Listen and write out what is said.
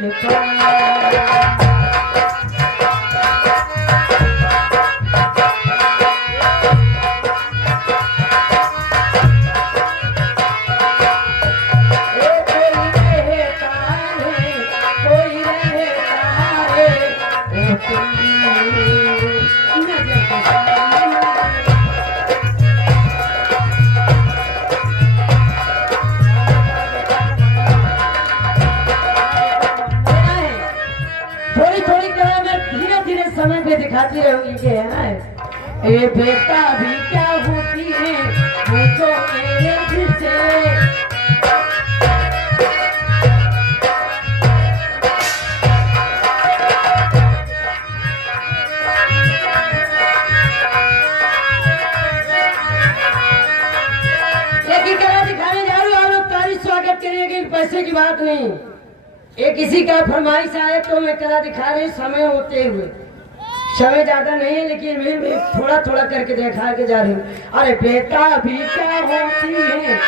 के पास। समय पे दिखाती रहूंगी कि है ना ये बेटा भी क्या होती है मुझको मेरे दिल से। एक कला दिखाने जा रही हूँ, आप लोग तारीफ स्वागत करेंगे, पैसे की बात नहीं। ये किसी का फरमाइश आए तो मैं कला दिखा रही, समय होते हुए। समय ज्यादा नहीं है लेकिन मैं थोड़ा थोड़ा करके दिखा के जा रही हूँ। अरे बेटा भी क्या होती है